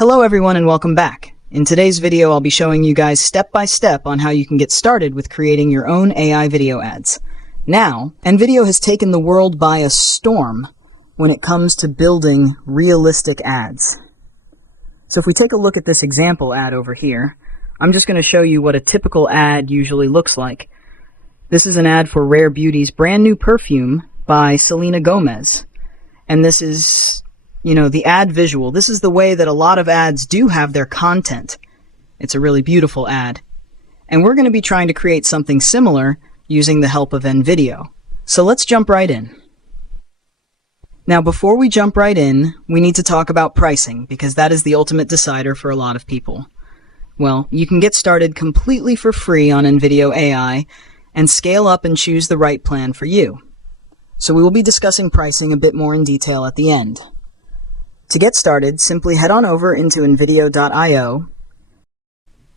Hello everyone and welcome back. In today's video I'll be showing you guys step by step on how you can get started with creating your own AI video ads. Now, Invideo has taken the world by a storm when it comes to building realistic ads. So if we take a look at this example ad over here, I'm just going to show you what a typical ad usually looks like. This is an ad for Rare Beauty's brand new perfume by Selena Gomez. And this is, the ad visual. This is the way that a lot of ads do have their content. It's a really beautiful ad. And we're going to be trying to create something similar using the help of Invideo. So let's jump right in. Now, before we jump right in, we need to talk about pricing, because that is the ultimate decider for a lot of people. Well, you can get started completely for free on Invideo AI and scale up and choose the right plan for you. So we will be discussing pricing a bit more in detail at the end. To get started, simply head on over into Invideo.io,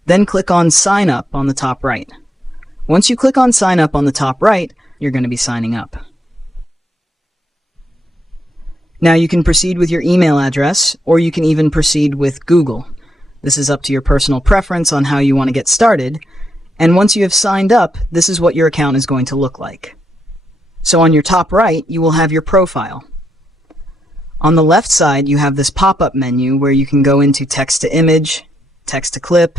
then click on Sign Up on the top right. Once you click on Sign Up on the top right, you're going to be signing up. Now you can proceed with your email address, or you can even proceed with Google. This is up to your personal preference on how you want to get started, and once you have signed up, this is what your account is going to look like. So on your top right, you will have your profile. On the left side, you have this pop-up menu where you can go into text-to-image, text-to-clip,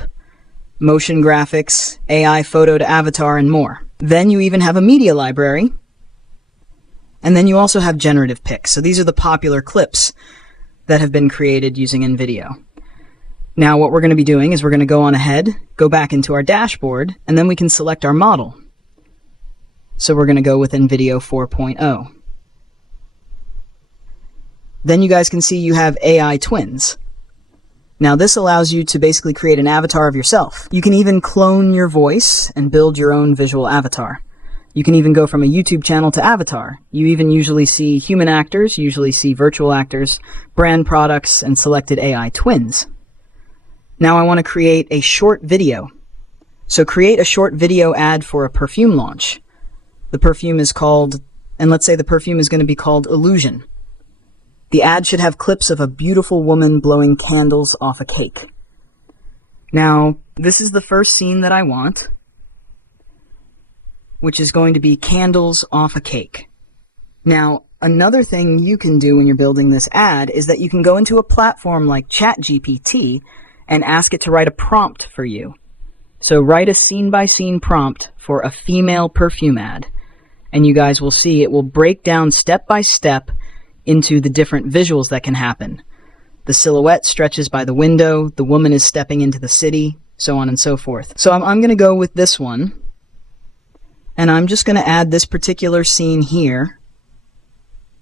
motion graphics, AI photo to avatar, and more. Then you even have a media library, and then you also have generative pics. So these are the popular clips that have been created using Invideo. Now what we're going to be doing is we're going to go on ahead, go back into our dashboard, and then we can select our model. So we're going to go with Invideo 4.0. Then you guys can see you have AI twins. Now this allows you to basically create an avatar of yourself. You can even clone your voice and build your own visual avatar. You can even go from a YouTube channel to avatar. You even usually see human actors, usually see virtual actors, brand products, and selected AI twins. Now I want to create a short video. So create a short video ad for a perfume launch. The perfume is called, and let's say the perfume is going to be called Illusion. The ad should have clips of a beautiful woman blowing candles off a cake. Now, this is the first scene that I want, which is going to be candles off a cake. Now, another thing you can do when you're building this ad is that you can go into a platform like ChatGPT and ask it to write a prompt for you. So write a scene-by-scene prompt for a female perfume ad, and you guys will see it will break down step-by-step into the different visuals that can happen. The silhouette stretches by the window, the woman is stepping into the city, so on and so forth. So I'm going to go with this one, and I'm just going to add this particular scene here,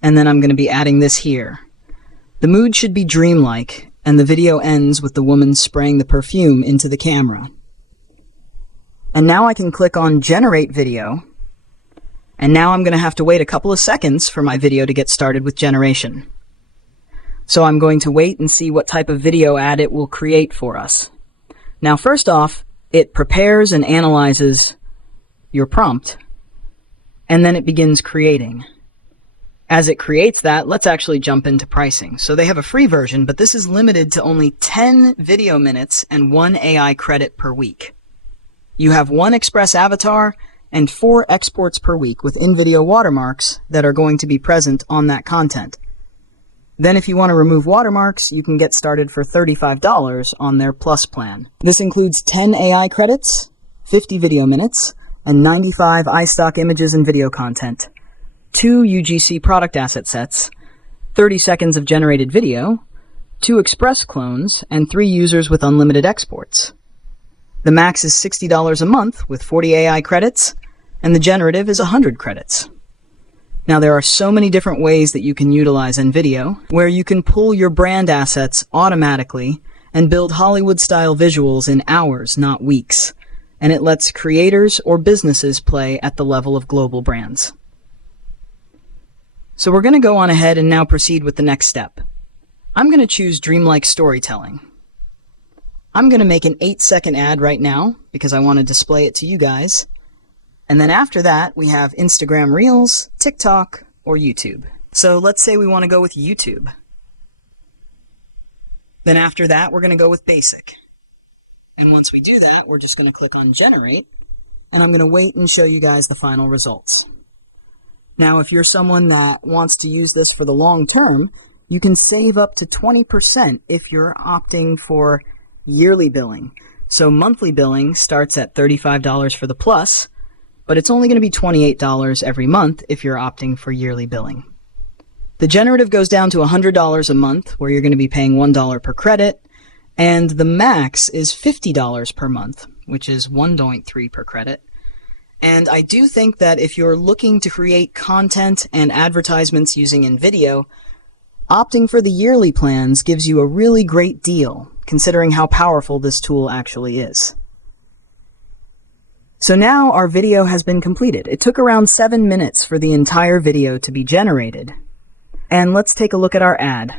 and then I'm going to be adding this here. The mood should be dreamlike, and the video ends with the woman spraying the perfume into the camera. And now I can click on Generate Video, and now I'm going to have to wait a couple of seconds for my video to get started with generation. So I'm going to wait and see what type of video ad it will create for us. Now first off, it prepares and analyzes your prompt, and then it begins creating. As it creates that, let's actually jump into pricing. So they have a free version, but this is limited to only 10 video minutes and 1 AI credit per week. You have 1 Express avatar and 4 exports per week with Invideo watermarks that are going to be present on that content. Then if you want to remove watermarks, you can get started for $35 on their Plus plan. This includes 10 AI credits, 50 video minutes, and 95 iStock images and video content, 2 UGC product asset sets, 30 seconds of generated video, 2 Express clones, and 3 users with unlimited exports. The max is $60 a month with 40 AI credits, and the generative is 100 credits. Now there are so many different ways that you can utilize Invideo, where you can pull your brand assets automatically and build Hollywood-style visuals in hours, not weeks, and it lets creators or businesses play at the level of global brands. So we're going to go on ahead and now proceed with the next step. I'm going to choose dreamlike storytelling. I'm going to make an 8-second ad right now because I want to display it to you guys. And then after that, we have Instagram Reels, TikTok, or YouTube. So let's say we want to go with YouTube. Then after that, we're going to go with basic. And once we do that, we're just going to click on generate, and I'm going to wait and show you guys the final results. Now, if you're someone that wants to use this for the long term, you can save up to 20% if you're opting for yearly billing. So monthly billing starts at $35 for the Plus, but it's only going to be $28 every month if you're opting for yearly billing. The generative goes down to $100 a month, where you're going to be paying $1 per credit, and the max is $50 per month, which is $1.3 per credit. And I do think that if you're looking to create content and advertisements using Invideo, opting for the yearly plans gives you a really great deal, considering how powerful this tool actually is. So now our video has been completed. It took around 7 minutes for the entire video to be generated. And let's take a look at our ad.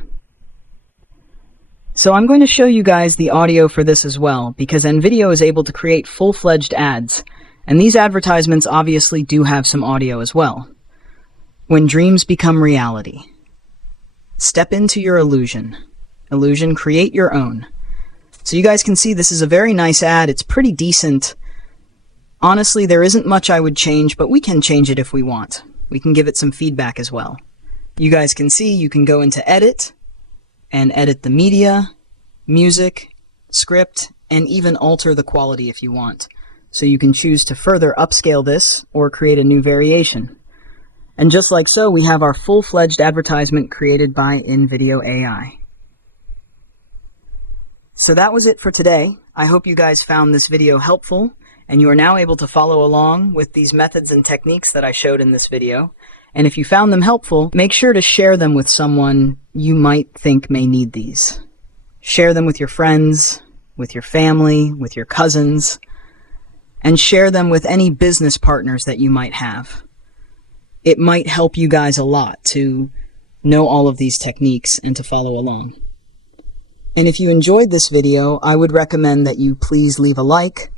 So I'm going to show you guys the audio for this as well, because Invideo is able to create full-fledged ads, and these advertisements obviously do have some audio as well. When dreams become reality. Step into your illusion. Illusion, create your own. So you guys can see this is a very nice ad. It's pretty decent. Honestly, there isn't much I would change, but we can change it if we want. We can give it some feedback as well. You guys can see you can go into edit and edit the media, music, script, and even alter the quality if you want. So you can choose to further upscale this or create a new variation. And just like so, we have our full-fledged advertisement created by Invideo AI. So that was it for today. I hope you guys found this video helpful, and you are now able to follow along with these methods and techniques that I showed in this video. And if you found them helpful, make sure to share them with someone you might think may need these. Share them with your friends, with your family, with your cousins, and share them with any business partners that you might have. It might help you guys a lot to know all of these techniques and to follow along. And if you enjoyed this video, I would recommend that you please leave a like.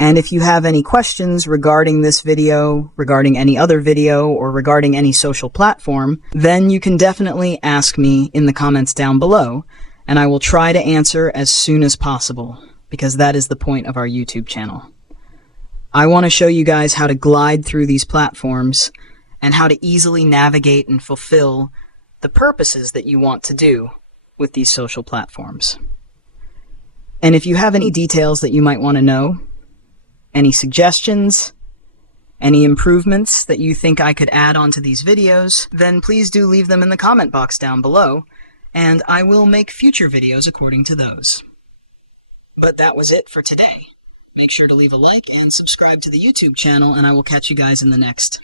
And if you have any questions regarding this video, regarding any other video, or regarding any social platform, then you can definitely ask me in the comments down below, and I will try to answer as soon as possible, because that is the point of our YouTube channel. I want to show you guys how to glide through these platforms and how to easily navigate and fulfill the purposes that you want to do with these social platforms. And if you have any details that you might want to know, any suggestions, any improvements that you think I could add onto these videos, then please do leave them in the comment box down below, and I will make future videos according to those. But that was it for today. Make sure to leave a like and subscribe to the YouTube channel, and I will catch you guys in the next